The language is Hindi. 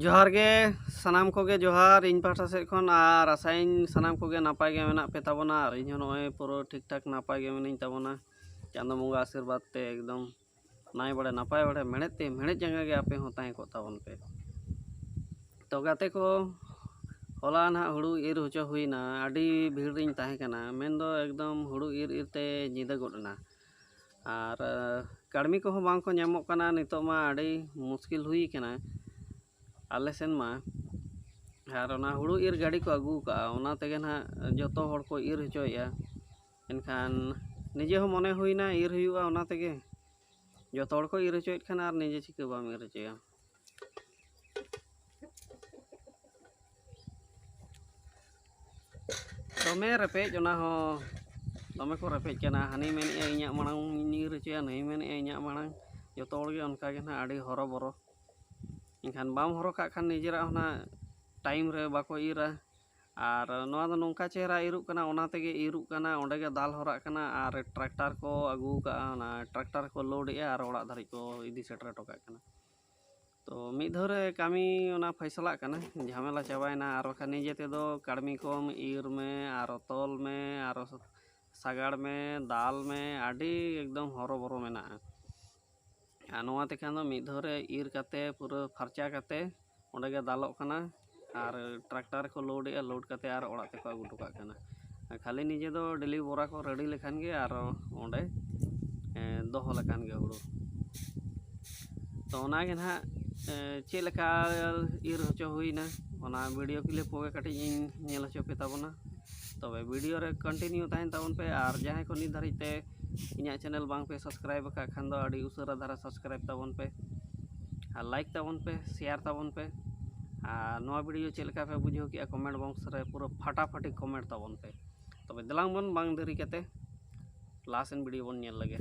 जोहार गे सानाम कोगे जोहार इन पाठा सेज खन आर आसाइन सानाम कोगे नापाय गे मेना पे ताबोना आर इन नॉय पुरो ठीक ठाक नापाय गे मेनिन ताबोना चांदो बंगा आशीर्वाद ते एकदम नाय बड़े नापाय बड़े मेहनत जंगा गे आपे हों ताहे को ताबोन पे तो गाते को होला ना हुड़ू ईर होचो हुईना आडी भीड़ रिन ताहे कना मेन दो एकदम हुड़ू ईर ते जिदा गोडना आर काड़मी को हो बांग को ᱧᱟᱢᱚᱜ कना नितो मा आडी मुश्किल हुई कना आले सेन मा आर ओना हुड़ू ईर गाड़ी को आगू का ओना तेगे ना जतो हड़ को ईर हचोया एनखान निजे हो मने हुईना ईर हुआ ओना तेगे जतो हड़ को ईर हचोयत खान आर निजे चिका बाम ईर हचोया दमे रेपेज ओना हो दमे को रेपेज कना हानि मेने इña मांग ईर हचोया नई मेने इña मांग जतो हड़ गे ओनका गे ना आडी हरो बरो इनखान बाम हरो का खान निजेरा होना टाइम रे बाको ईरा आर नोआ दो नोंका चेहरा ईरुक कना ओना तेगे ईरुक कना ओंडे गे दाल हरा कना आर ट्रैक्टर को आगू का ना ट्रैक्टर को लोड ए आर ओड़ा धरि को इदी सेटर टोका कना तो मिद धरे कामी ओना फैसला कना झमेला चाबायना आर खा निजे ते दो काड़मी कोम ईर में आर तोल में आर सागाड़ में दाल में आडी एकदम हरो बरो मेना नोआ ते खान दो मिद धरे ईर काते पूरा फरचा काते ओंडे गे दालोक कना आर ट्रैक्टर को लोड ए लोड काते आर ओड़ा ते को आगू टोका कना खाली निजे दो डेली बोरा को रेडी लेखान गे आर ओंडे दोहो लेखान गे हुड़ू तो ओना गे ना चे लेका ईर होचो हुईना ओना वीडियो क्लिप को कटी इन नेल होचो पे ताबोना तबे वीडियो रे कंटिन्यू ताहेन ताबोन पे आर जहां को नित धरि ते इña चैनल बांग पे सब्सक्राइब का खान दो आडी उसरा धारा सब्सक्राइब ताबोन पे आ लाइक ताबोन पे शेयर ताबोन पे आ नोआ वीडियो चेल का पे बुझो कि कमेंट बॉक्स रे पूरा फटाफटी कमेंट ताबोन पे तबे दलांग बन बांग देरी कते लास्ट वीडियो बन नेल लगे।